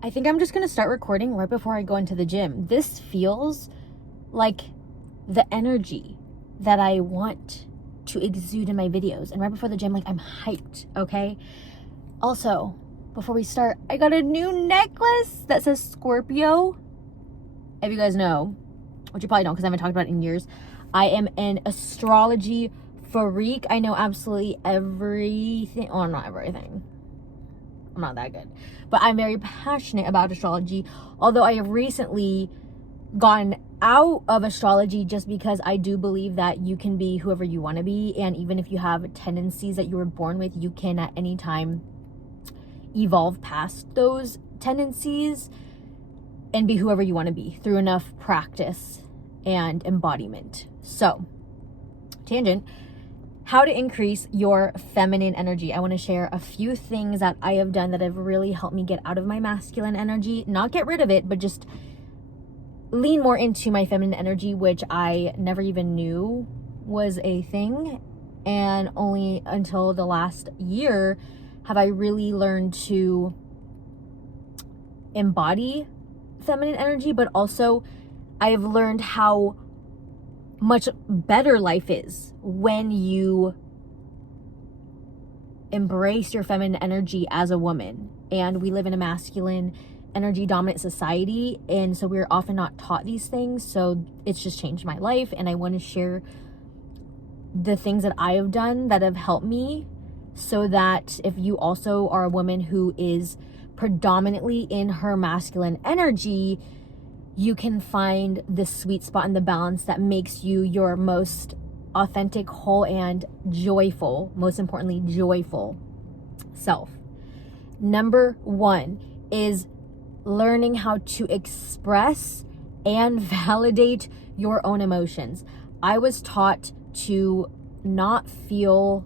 I think I'm just gonna start recording right before I go into the gym. This feels like the energy that I want to exude in my videos. And right before the gym, like, I'm hyped, okay? Also, before we start, I got a new necklace that says Scorpio. If you guys know, which you probably don't because I haven't talked about it in years, I am an astrology freak. I know absolutely everything. Oh, not everything. I'm not that good. But I'm very passionate about astrology. Although I have recently gotten out of astrology just because I do believe that you can be whoever you want to be. And even if you have tendencies that you were born with, you can at any time evolve past those tendencies and be whoever you want to be through enough practice and embodiment. So, tangent. How to increase your feminine energy. I want to share a few things that I have done that have really helped me get out of my masculine energy. Not get rid of it, but just lean more into my feminine energy, which I never even knew was a thing. And only until the last year have I really learned to embody feminine energy, but also I have learned how much better life is when you embrace your feminine energy as a woman. And we live in a masculine energy dominant society, and so we're often not taught these things. So it's just changed my life, and I want to share the things that I have done that have helped me, so that if you also are a woman who is predominantly in her masculine energy, you can find the sweet spot and the balance that makes you your most authentic, whole, and joyful, most importantly, joyful self. Number one is learning how to express and validate your own emotions. I was taught to not feel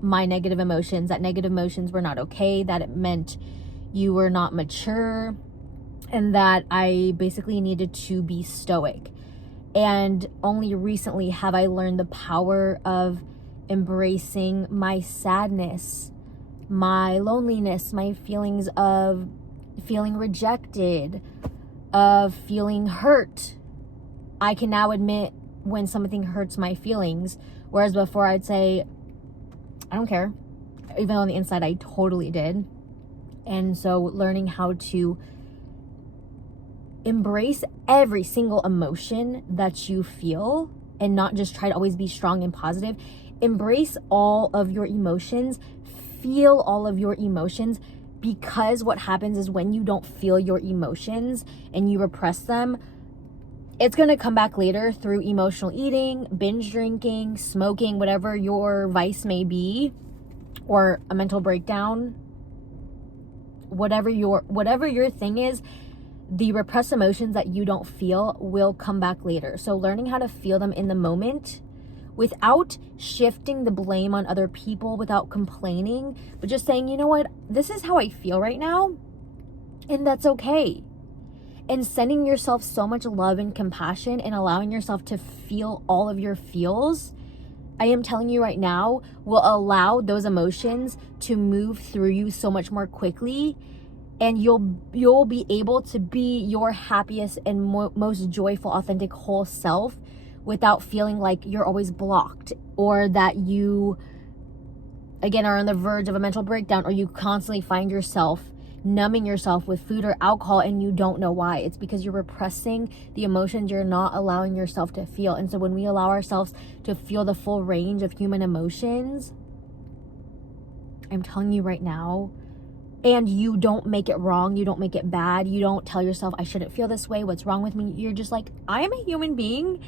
my negative emotions, that negative emotions were not okay, that it meant you were not mature, and that I basically needed to be stoic. And only recently have I learned the power of embracing my sadness, my loneliness, my feelings of feeling rejected, of feeling hurt. I can now admit when something hurts my feelings, whereas before I'd say, I don't care, even on the inside I totally did. And so learning how to embrace every single emotion that you feel and not just try to always be strong and positive. Embrace all of your emotions, feel all of your emotions, because what happens is when you don't feel your emotions and you repress them, it's going to come back later through emotional eating, binge drinking, smoking, whatever your vice may be, or a mental breakdown, whatever your thing is. The repressed emotions that you don't feel will come back later. So learning how to feel them in the moment without shifting the blame on other people, without complaining, but just saying, you know what, this is how I feel right now, and that's okay. And sending yourself so much love and compassion and allowing yourself to feel all of your feels, I am telling you right now, will allow those emotions to move through you so much more quickly. And you'll be able to be your happiest and most joyful, authentic, whole self without feeling like you're always blocked, or that you, again, are on the verge of a mental breakdown, or you constantly find yourself numbing yourself with food or alcohol and you don't know why. It's because you're repressing the emotions you're not allowing yourself to feel. And so when we allow ourselves to feel the full range of human emotions, I'm telling you right now, and you don't make it wrong, you don't make it bad, you don't tell yourself, I shouldn't feel this way, what's wrong with me? You're just like, I am a human being,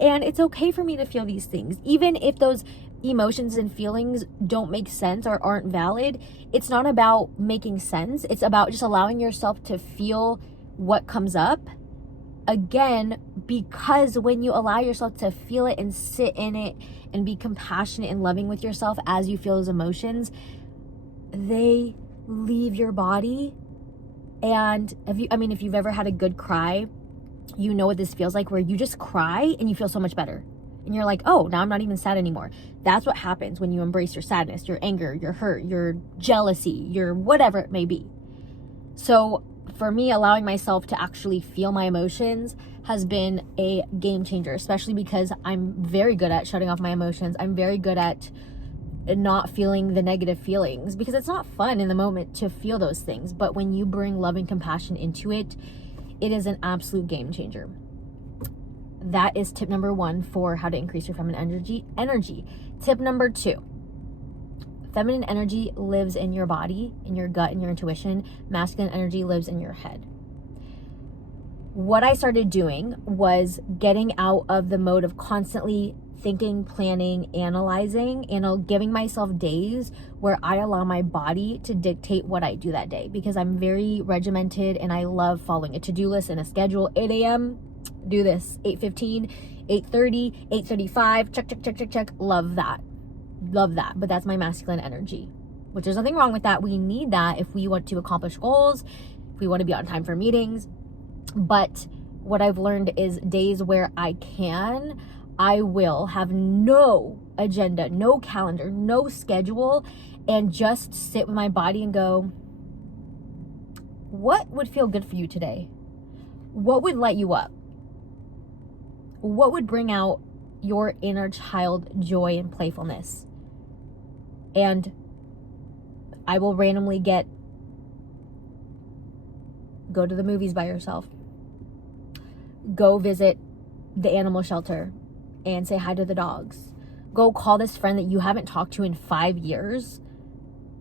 and it's okay for me to feel these things. Even if those emotions and feelings don't make sense or aren't valid, it's not about making sense. It's about just allowing yourself to feel what comes up. Again, because when you allow yourself to feel it and sit in it and be compassionate and loving with yourself as you feel those emotions, they leave your body. And if you've ever had a good cry, you know what this feels like, where you just cry and you feel so much better. And you're like, oh, now I'm not even sad anymore. That's what happens when you embrace your sadness, your anger, your hurt, your jealousy, your whatever it may be. So for me, allowing myself to actually feel my emotions has been a game changer, especially because I'm very good at shutting off my emotions. I'm very good at not feeling the negative feelings, because it's not fun in the moment to feel those things. But when you bring love and compassion into it, it is an absolute game changer. That is tip number 1 for how to increase your feminine energy. Tip number 2. Feminine energy lives in your body, in your gut, in your intuition. Masculine energy lives in your head. What I started doing was getting out of the mode of constantly thinking, planning, analyzing, and giving myself days where I allow my body to dictate what I do that day, because I'm very regimented and I love following a to-do list and a schedule. 8 a.m., do this. 8:15, 8:30, 8:35, check. Love that. But that's my masculine energy, which there's nothing wrong with that. We need that if we want to accomplish goals, if we want to be on time for meetings. But what I've learned is days where I will have no agenda, no calendar, no schedule, and just sit with my body and go, what would feel good for you today? What would light you up? What would bring out your inner child joy and playfulness? And I will randomly go to the movies by yourself, go visit the animal shelter and say hi to the dogs, go call this friend that you haven't talked to in 5 years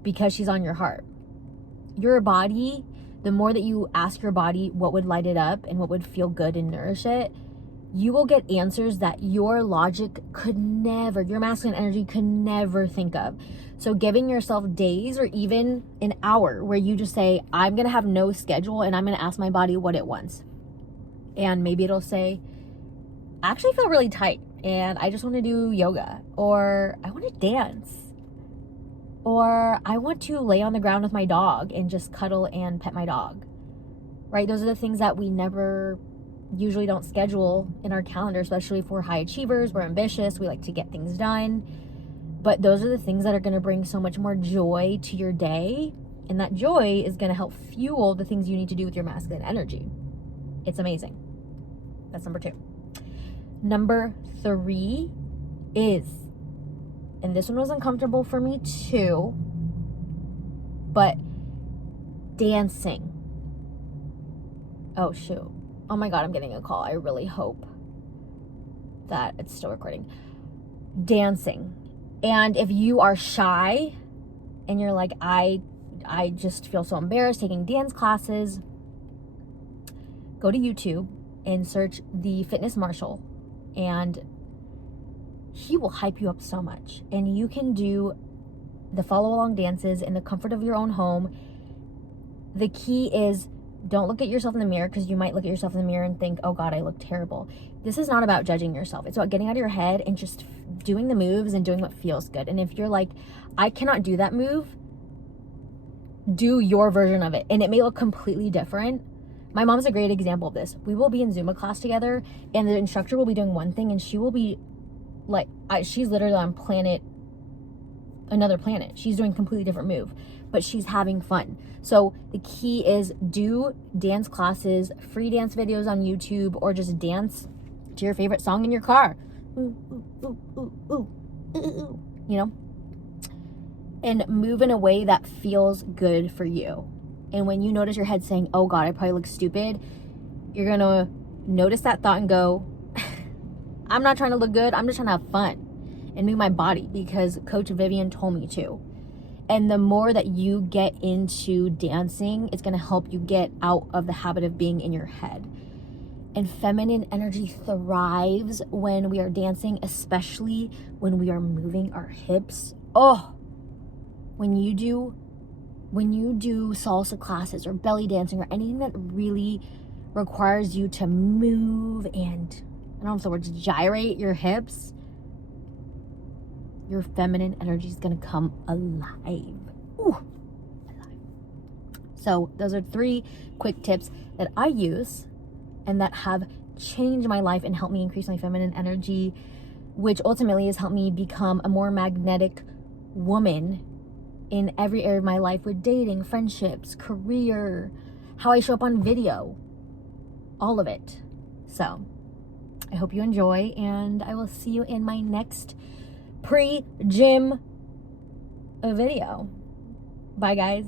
because she's on your heart. Your body, the more that you ask your body what would light it up and what would feel good and nourish it, you will get answers that your logic could never, your masculine energy could never think of. So giving yourself days or even an hour where you just say, I'm going to have no schedule and I'm going to ask my body what it wants. And maybe it'll say, I actually feel really tight and I just want to do yoga, or I want to dance, or I want to lay on the ground with my dog and just cuddle and pet my dog, right? Those are the things that we never usually don't schedule in our calendar, especially if we're high achievers, we're ambitious, we like to get things done. But those are the things that are going to bring so much more joy to your day. And that joy is going to help fuel the things you need to do with your masculine energy. It's amazing. That's number 2. Number 3 is, and this one was uncomfortable for me too, but dancing. Oh, shoot. Oh my God, I'm getting a call. I really hope that it's still recording. Dancing. And if you are shy and you're like, I just feel so embarrassed taking dance classes, go to YouTube and search the Fitness Marshal, and he will hype you up so much. And you can do the follow along dances in the comfort of your own home. The key is, don't look at yourself in the mirror, because you might look at yourself in the mirror and think, oh God, I look terrible. This is not about judging yourself. It's about getting out of your head and just doing the moves and doing what feels good. And if you're like, I cannot do that move, do your version of it. And it may look completely different. My mom's a great example of this. We will be in Zumba class together and the instructor will be doing one thing and she will be like, she's literally on another planet. She's doing a completely different move, but she's having fun. So the key is, do dance classes, free dance videos on YouTube, or just dance to your favorite song in your car. Ooh, ooh, ooh, ooh, ooh, ooh, ooh, you know? And move in a way that feels good for you. And when you notice your head saying, oh God, I probably look stupid, you're gonna notice that thought and go, I'm not trying to look good, I'm just trying to have fun and move my body because Coach Vivian told me to. And the more that you get into dancing, it's gonna help you get out of the habit of being in your head. And feminine energy thrives when we are dancing, especially when we are moving our hips. Oh, when you do salsa classes or belly dancing or anything that really requires you to move and, I don't know if the word's gyrate your hips, your feminine energy is gonna come alive. Ooh, alive. So those are 3 quick tips that I use and that have changed my life and helped me increase my feminine energy, which ultimately has helped me become a more magnetic woman in every area of my life, with dating, friendships, career, how I show up on video, all of it. So I hope you enjoy, and I will see you in my next pre-gym video. Bye, guys.